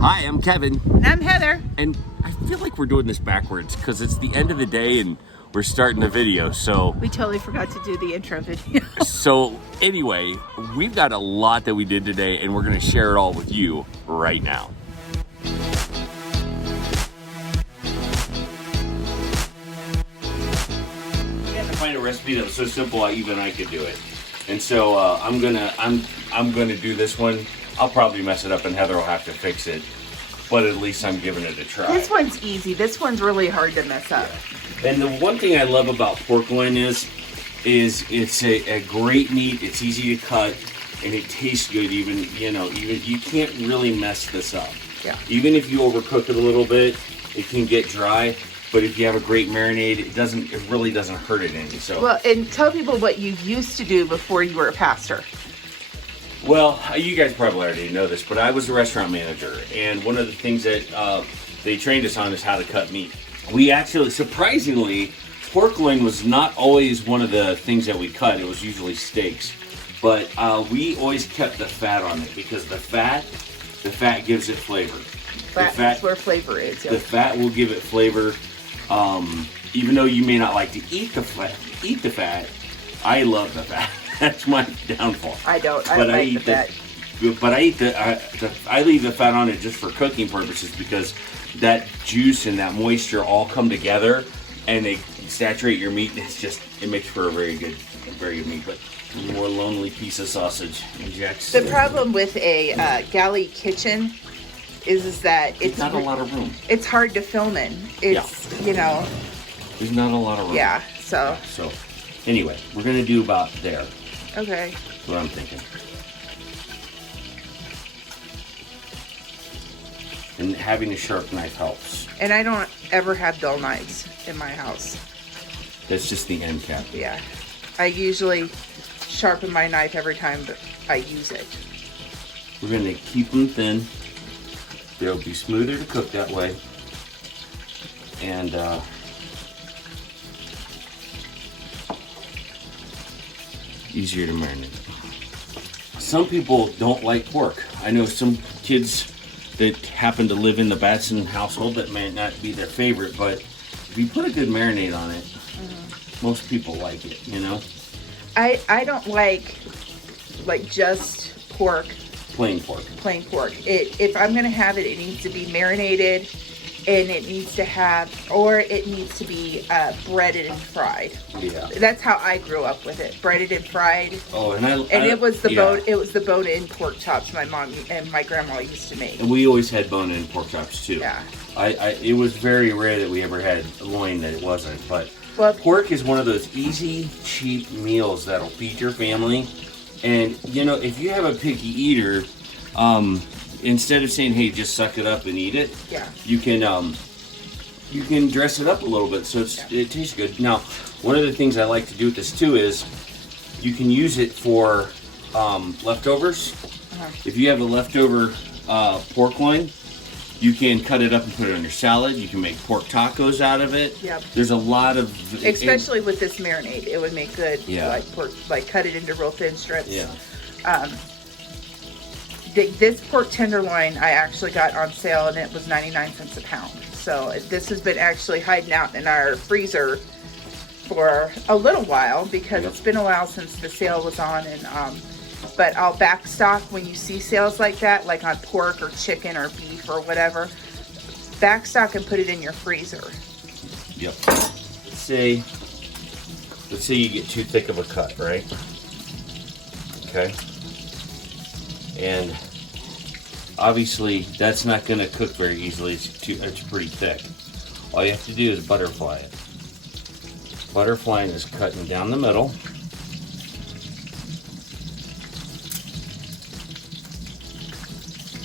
Hi, I'm Kevin. And I'm Heather. And I feel like we're doing this backwards because it's the end of the day and we're starting a video. So We totally forgot to do the intro video. so anyway, we've got a lot that we did today and we're going to share it all with you right now. I had to find a recipe that was so simple even I could do it. And so I'm gonna do this one. I'll probably mess it up and Heather will have to fix it, but at least I'm giving it a try. This one's easy. This one's really hard to mess up. And the one thing I love about pork loin is it's a great meat. It's easy to cut and it tastes good. Even you can't really mess this up. Yeah. Even if you overcook it a little bit, it can get dry. But if you have a great marinade, it really doesn't hurt it any. So Well, and tell people what you used to do before you were a pastor. well, you guys probably already know this, but I was a restaurant manager, and one of the things that they trained us on is how to cut meat. We actually, surprisingly, pork loin was not always one of the things that we cut. It was usually steaks, but we always kept the fat on it because the fat gives it flavor. That's where flavor is. Yeah. The fat will give it flavor. Even though you may not like to eat the fat, I love the fat. That's my downfall. I don't like the fat. But I leave the fat on it just for cooking purposes because that juice and that moisture all come together and they saturate your meat. It makes for a very good meat. But a more lonely piece of sausage injects. The problem with a galley kitchen is that it's not a lot of room. It's hard to film in. It's There's not a lot of room. Yeah. So anyway, we're gonna do about there. Okay. That's what I'm thinking. And having a sharp knife helps. And I don't ever have dull knives in my house. That's just the end cap. Yeah. I usually sharpen my knife every time I use it. We're gonna keep them thin. They'll be smoother to cook that way. And easier to marinate. Some people don't like pork. I know some kids that happen to live in the Batson household that may not be their favorite, but if you put a good marinade on it, most people like it, you know? I don't like just pork. Plain pork. Plain pork. If I'm gonna have it, it needs to be marinated, and it needs to be breaded and fried. Yeah. That's how I grew up with it, breaded and fried. Oh, It was the bone-in pork chops my mom and my grandma used to make. And we always had bone-in pork chops too. Yeah. It was very rare that we ever had loin that it wasn't, but pork is one of those easy, cheap meals that'll feed your family. And if you have a picky eater, instead of saying, "Hey, just suck it up and eat it," you can dress it up a little bit so it tastes good. Now, one of the things I like to do with this too is you can use it for leftovers. If you have a leftover pork loin, you can cut it up and put it on your salad. You can make pork tacos out of it. Yep. There's a lot of... Especially with this marinade, it would make good, pork, cut it into real thin strips. Yeah. This pork tenderloin I actually got on sale, and it was 99 cents a pound. So this has been actually hiding out in our freezer for a little while because it's been a while since the sale was on. And but I'll back stock when you see sales like that, like on pork or chicken or beef or whatever. Back stock and put it in your freezer. Yep. Let's say you get too thick of a cut, right? Okay. And obviously that's not going to cook very easily. It's pretty thick. All you have to do is butterfly it. Butterflying is cutting down the middle.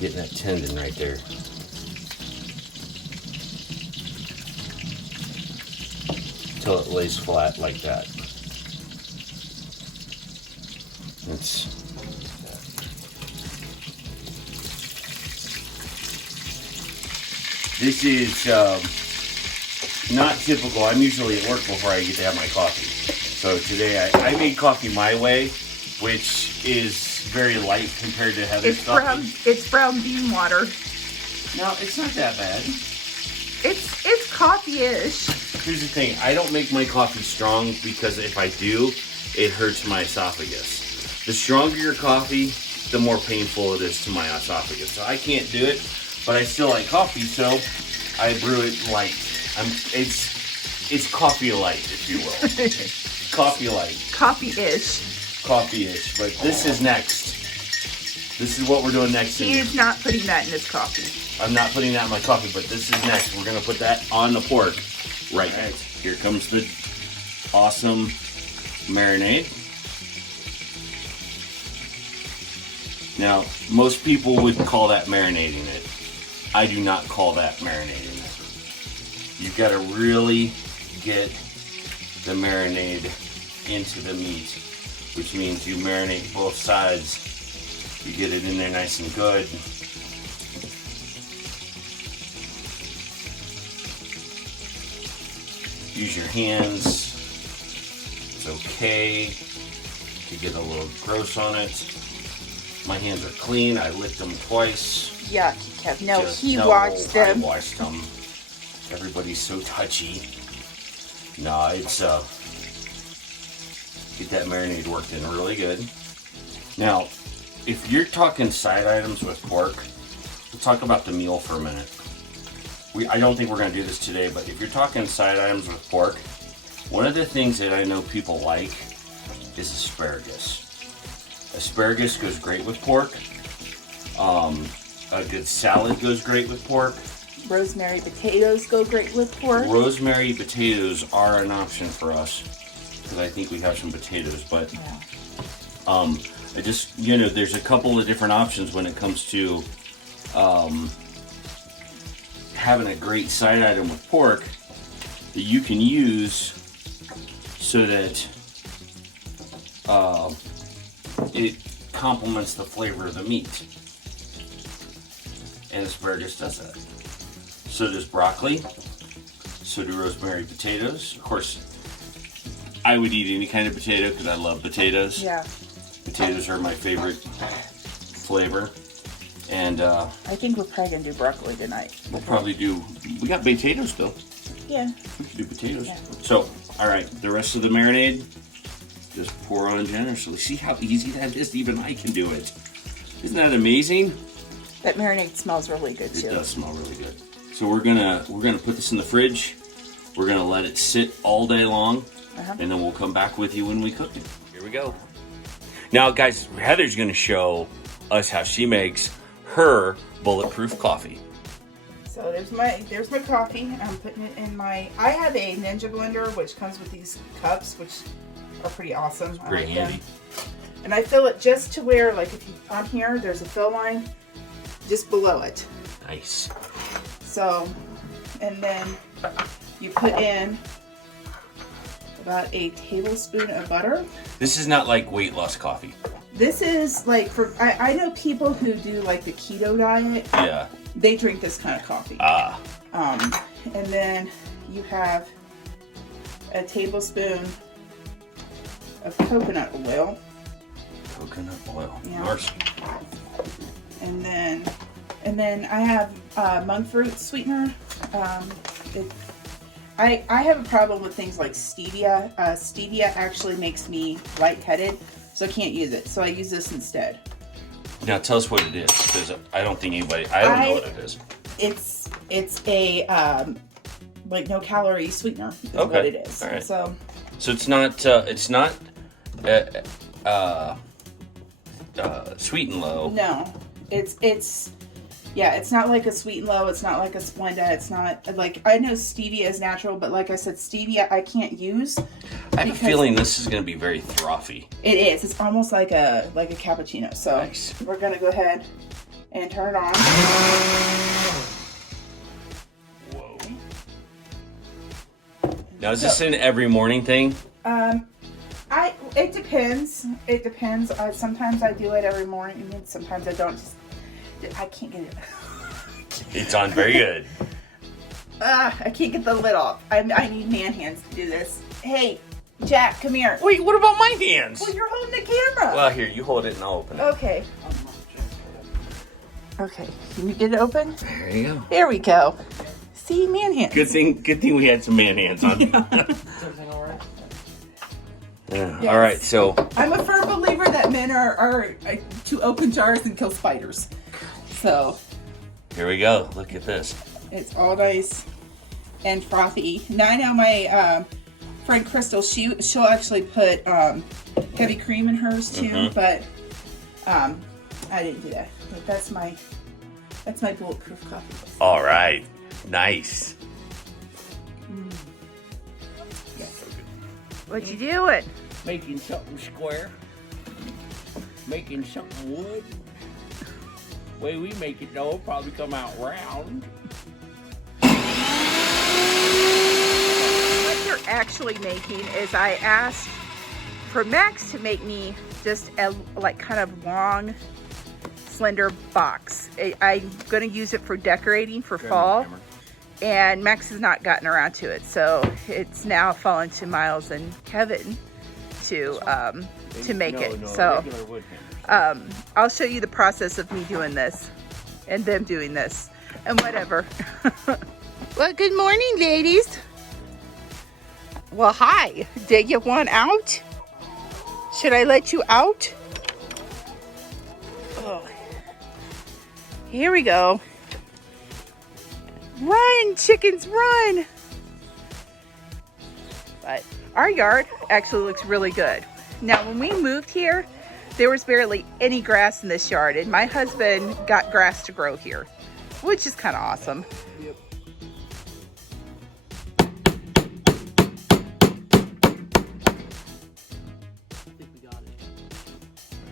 Getting that tendon right there. Until it lays flat like that. This is not typical. I'm usually at work before I get to have my coffee. So today I made coffee my way, which is very light compared to Heather's coffee. It's brown bean water. No, it's not that bad. It's coffee-ish. Here's the thing. I don't make my coffee strong because if I do, it hurts my esophagus. The stronger your coffee, the more painful it is to my esophagus. So I can't do it, but I still like coffee, so I brew it light. It's coffee light, if you will. Coffee light. Coffee-ish. Coffee-ish. But this is next. This is what we're doing next. He is not putting that in his coffee. I'm not putting that in my coffee, but this is next. We're going to put that on the pork right now. Here comes the awesome marinade. Now, most people would call that marinating it. I do not call that marinating it. You've got to really get the marinade into the meat, which means you marinate both sides. You get it in there nice and good. Use your hands. It's okay to get a little gross on it. My hands are clean. I licked them twice. Yuck, Kev. No, he washed them. I washed them. Everybody's so touchy. No, it's get that marinade worked in really good. Now, if you're talking side items with pork, let's talk about the meal for a minute. I don't think we're going to do this today, but if you're talking side items with pork, one of the things that I know people like is asparagus. Asparagus goes great with pork. A good salad goes great with pork. Rosemary potatoes go great with pork. Rosemary potatoes are an option for us because I think we have some potatoes, but yeah. I just, you know, there's a couple of different options when it comes to having a great side item with pork that you can use so that it complements the flavor of the meat. And asparagus does that. So does broccoli. So do rosemary potatoes. Of course, I would eat any kind of potato because I love potatoes. Yeah. Potatoes are my favorite flavor. And I think we're probably going to do broccoli tonight. We'll probably do, we got potatoes though. Yeah. We can do potatoes. Yeah. So, all right, the rest of the marinade, just pour on generously. See how easy that is? Even I can do it. Isn't that amazing? That marinade smells really good too. It does smell really good. So we're gonna put this in the fridge. We're gonna let it sit all day long, and then we'll come back with you when we cook it. Here we go. Now, guys, Heather's gonna show us how she makes her bulletproof coffee. So there's my coffee. I'm putting it in my. I have a Ninja blender which comes with these cups, which are pretty awesome. Pretty handy. Them. And I fill it just to where, like, if you on here, there's a fill line just below it. Nice. So, and then you put in about a tablespoon of butter. This is not like weight loss coffee. This is like for I know people who do like the keto diet. Yeah. They drink this kind of coffee. Ah. And then you have a tablespoon of coconut oil. Coconut oil. Yeah. Nice. And then I have monk fruit sweetener. I have a problem with things like stevia. Stevia actually makes me lightheaded, so I can't use it. So I use this instead. Now tell us what it is, because I don't think anybody. I don't know what it is. It's a like no calorie sweetener. Is what it is. All right. So it's not Sweet and Low. No, it's not like a Sweet and Low. It's not like a Splenda. It's not like, I know stevia is natural, but like I said, stevia I can't use. I have a feeling this is going to be very frothy. It is. It's almost like a cappuccino. So nice. We're going to go ahead and turn it on. Whoa. Now is this an every morning thing? It depends. It depends. Sometimes I do it every morning, and sometimes I don't. I can't get it. It's on very good. I can't get the lid off. I need man hands to do this. Hey, Jack, come here. Wait, what about my hands? Well, you're holding the camera. Well, here, you hold it and I'll open it. Okay. Okay, can you get it open? There you go. There we go. See, man hands. Good thing we had some man hands on. Yeah. Is everything all right? Yeah. Yes. All right, so I'm a firm believer that men are to open jars and kill spiders. So here we go. Look at this. it's all nice and frothy. Now I know my friend Crystal, she'll actually put heavy cream in hers too, but I didn't do that. But that's my bulletproof coffee. All right. Nice. Yes. What you doing? Making something square. Making something wood. Way we make it though, it'll probably come out round. What you're actually making is I asked for Max to make me just a like kind of long, slender box. I'm gonna use it for decorating for fall, and Max has not gotten around to it, so it's now fallen to Miles and Kevin to make it. So I'll show you the process of me doing this and them doing this and whatever. Well, good morning, ladies. Well, hi. Did you want out? Should I let you out? Oh. Here we go. Run, chickens, run. But our yard actually looks really good. Now, when we moved here, there was barely any grass in this yard, and my husband got grass to grow here, which is kind of awesome. Yep. I think we got it.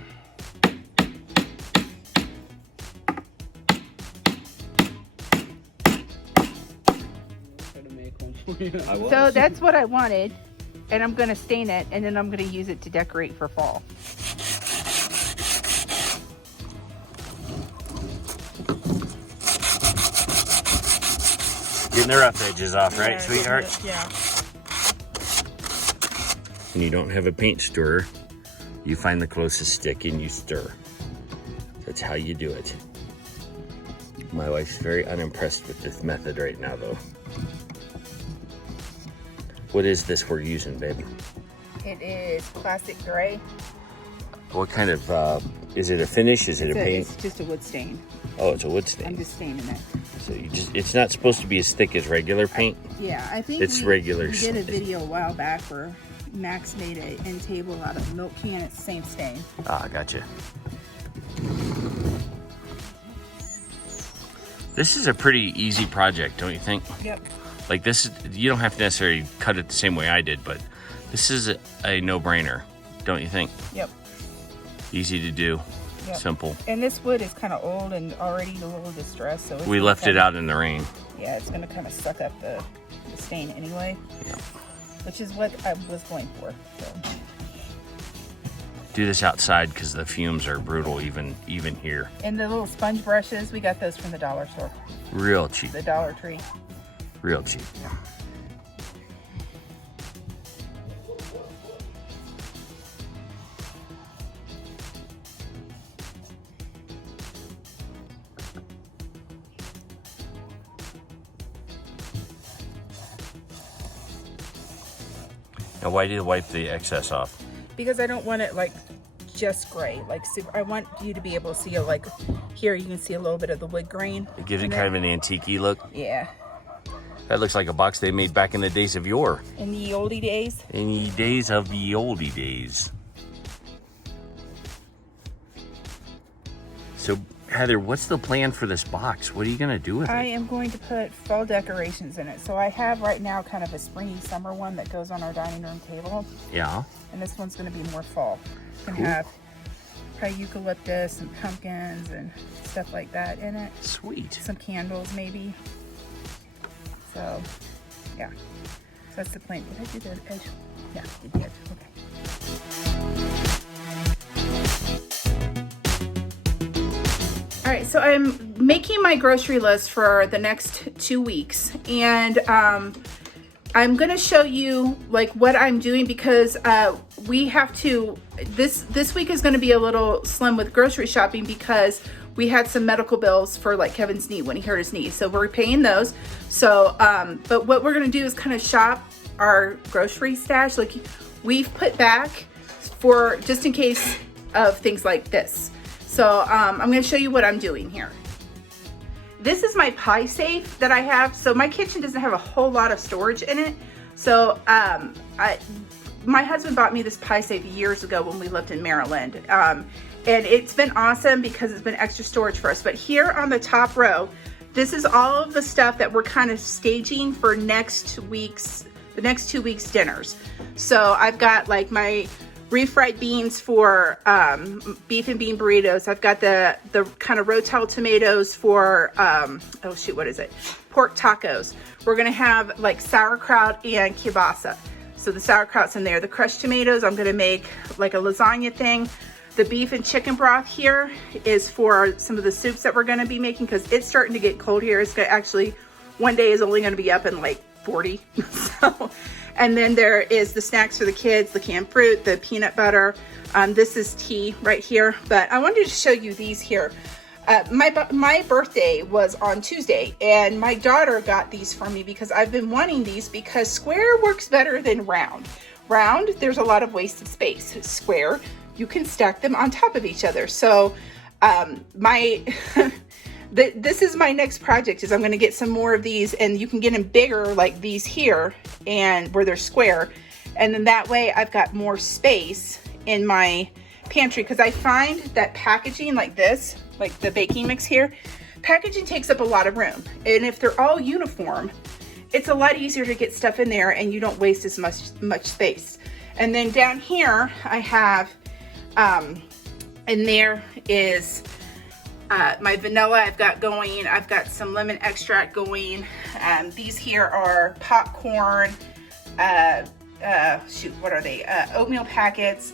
Try to make one for you. So that's what I wanted, and I'm gonna stain it, and then I'm gonna use it to decorate for fall. Getting the rough edges off, right, sweetheart? Yeah. When you don't have a paint stirrer, you find the closest stick and you stir. That's how you do it. My wife's very unimpressed with this method right now, though. What is this we're using, babe? It is classic gray. What kind of, is it a finish? Is it a paint? It's just a wood stain. Oh, it's a wood I'm stain. just staining it. So it's not supposed to be as thick as regular paint. Yeah, I think It's regular We did a stain. video a while back where Max made an end table out of milk can. It's the same stain. Ah, gotcha. This is a pretty easy project, don't you think? Yep. Like this, you don't have to necessarily cut it the same way I did, but this is a no-brainer, don't you think? Yep. Easy to do, Yep. simple. And this wood is kind of old and already a little distressed, so it's We gonna left it kinda- out in the rain. Yeah, it's gonna kind of suck up the stain anyway. Yeah. Which is what I was going for. So. Do this outside because the fumes are brutal even here. And the little sponge brushes, we got those from the dollar store, Real cheap, the Dollar Tree. real cheap. Now, why did you wipe the excess off? Because I don't want it like just gray. Like super, I want you to be able to see it like here. You can see a little bit of the wood grain. It gives it kind of an antique look. Yeah. That looks like a box they made back in the days of yore. In the oldie days. In the days of the oldie days. So, Heather, what's the plan for this box? What are you going to do with I it? am going to put fall decorations in it. So I have right now kind of a springy summer one that goes on our dining room table. Yeah. And this one's going to be more fall. It's going to Cool. have probably eucalyptus and pumpkins and stuff like that in it. Sweet. Some candles maybe. So, yeah. So that's the plan. Did I do the edge? Yeah, I did the edge. Okay. All right, so I'm making my grocery list for the next 2 weeks, and I'm gonna show you like what I'm doing because we have to. This week is going to be a little slim with grocery shopping because we had some medical bills for like Kevin's knee when he hurt his knee. So we're paying those. So, but what we're gonna do is kind of shop our grocery stash. Like we've put back for just in case of things like this. So I'm gonna show you what I'm doing here. This is my pie safe that I have. So my kitchen doesn't have a whole lot of storage in it. So my husband bought me this pie safe years ago when we lived in Maryland. And it's been awesome because it's been extra storage for us. But here on the top row, this is all of the stuff that we're kind of staging for the next 2 weeks dinners. So I've got like my refried beans for beef and bean burritos. I've got the kind of Rotel tomatoes for, oh shoot, what is it? Pork tacos. We're gonna have like sauerkraut and kielbasa. So the sauerkraut's in there. The crushed tomatoes, I'm gonna make like a lasagna thing. The beef and chicken broth here is for some of the soups that we're gonna be making because it's starting to get cold here. It's gonna actually, one day is only gonna be up in like 40. So, and then there is the snacks for the kids, the canned fruit, the peanut butter. This is tea right here, but I wanted to show you these here. My birthday was on Tuesday and my daughter got these for me because I've been wanting these because square works better than round. Round, there's a lot of wasted space. Square, you can stack them on top of each other. So this is my next project is I'm going to get some more of these and you can get them bigger like these here and where they're square. And then that way I've got more space in my pantry because I find that packaging like this, like the baking mix here, packaging takes up a lot of room. And if they're all uniform, it's a lot easier to get stuff in there and you don't waste as much space. And then down here I have, and there is my vanilla I've got going. I've got some lemon extract going. These here are popcorn, shoot, what are they? Oatmeal packets,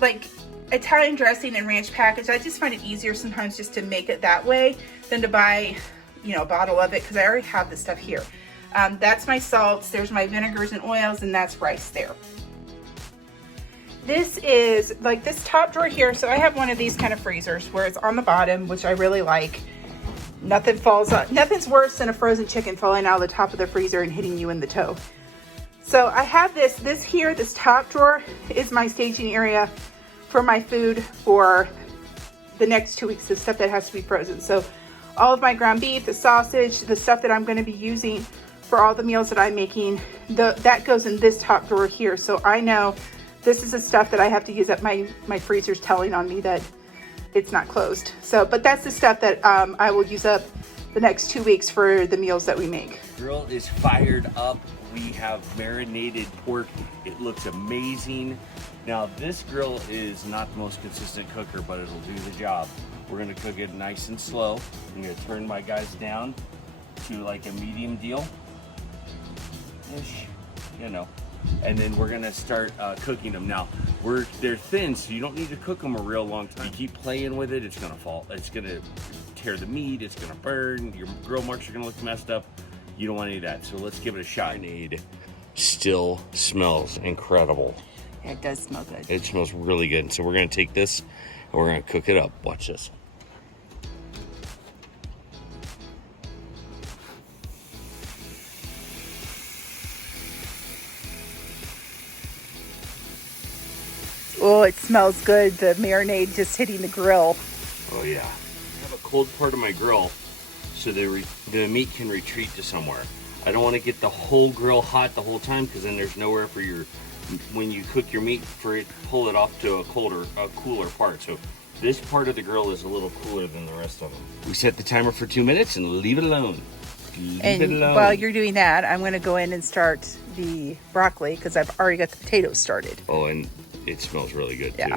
like Italian dressing and ranch package. I just find it easier sometimes just to make it that way than to buy, a bottle of it because I already have the stuff here. That's my salts. There's my vinegars and oils, and that's rice there. This is like this top drawer here. So I have one of these kind of freezers where it's on the bottom, which I really like. Nothing falls out. Nothing's worse than a frozen chicken falling out of the top of the freezer and hitting you in the toe. So I have this here, this top drawer is my staging area for my food for the next 2 weeks, the stuff that has to be frozen. So all of my ground beef, the sausage, the stuff that I'm going to be using for all the meals that I'm making, that goes in this top drawer here. So I know this is the stuff that I have to use up. My freezer's telling on me that it's not closed. So, but that's the stuff that I will use up the next 2 weeks for the meals that we make. Grill is fired up. We have marinated pork. It looks amazing. Now this grill is not the most consistent cooker, but it'll do the job. We're gonna cook it nice and slow. I'm gonna turn my guys down to like a medium deal. Ish, and then we're gonna start cooking them. Now they're thin, so you don't need to cook them a real long time. You keep playing with it, it's gonna fall. It's gonna tear the meat. It's gonna burn. Your grill marks are gonna look messed up. You don't want any of that. So let's give it a shot. Still smells incredible. Yeah, it does smell good. It smells really good. So we're gonna take this and we're gonna cook it up. Watch this. Oh, it smells good. The marinade just hitting the grill. Oh yeah. I have a cold part of my grill so the meat can retreat to somewhere. I don't want to get the whole grill hot the whole time because then there's nowhere for when you cook your meat for it, pull it off to a cooler part. So this part of the grill is a little cooler than the rest of them. We set the timer for 2 minutes and leave it alone. While you're doing that, I'm going to go in and start the broccoli because I've already got the potatoes started. Oh, and it smells really good too.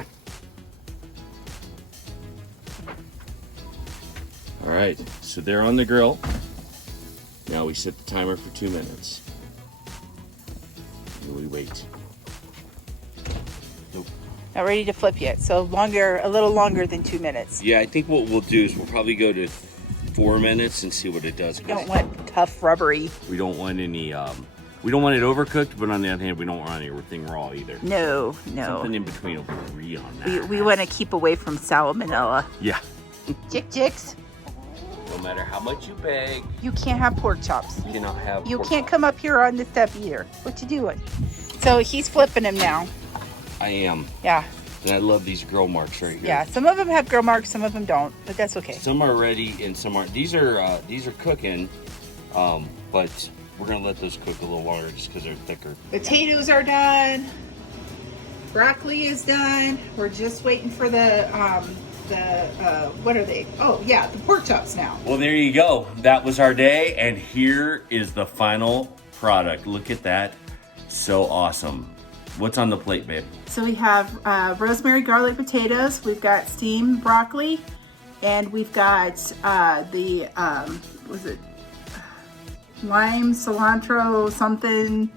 All right, so they're on the grill. Now we set the timer for 2 minutes. And we wait. Nope. Not ready to flip yet, so a little longer than 2 minutes. Yeah, I think what we'll do is we'll probably go to 4 minutes and see what it does. We don't want tough, rubbery. We don't want any, we don't want it overcooked, but on the other hand, we don't want anything raw either. No. Something in between will be on that. We want to keep away from salmonella. Yeah. Jick. No matter how much you beg, You can't have pork chops. you cannot have You pork can't chops. come up here on the step either. What you doing? So he's flipping him now. I am. Yeah. And I love these grill marks right here. Yeah. Some of them have grill marks, some of them don't, but that's okay. Some are ready and some aren't. These are cooking, but we're gonna let those cook a little longer just because they're thicker. Potatoes are done. Broccoli is done. We're just waiting for the what are they? Oh yeah, the pork chops now. Well, there you go. That was our day, and here is the final product. Look at that. So awesome. What's on the plate, babe? So we have rosemary garlic potatoes. We've got steamed broccoli, and we've got the was it lime cilantro something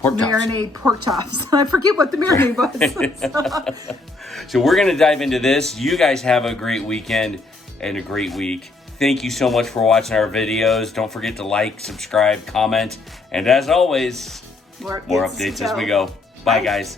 Pork chops. marinade pork chops. I forget what the marinade was. So we're going to dive into this. You guys have a great weekend and a great week. Thank you so much for watching our videos. Don't forget to like, subscribe, comment, and as always, more updates as we go. Bye, guys.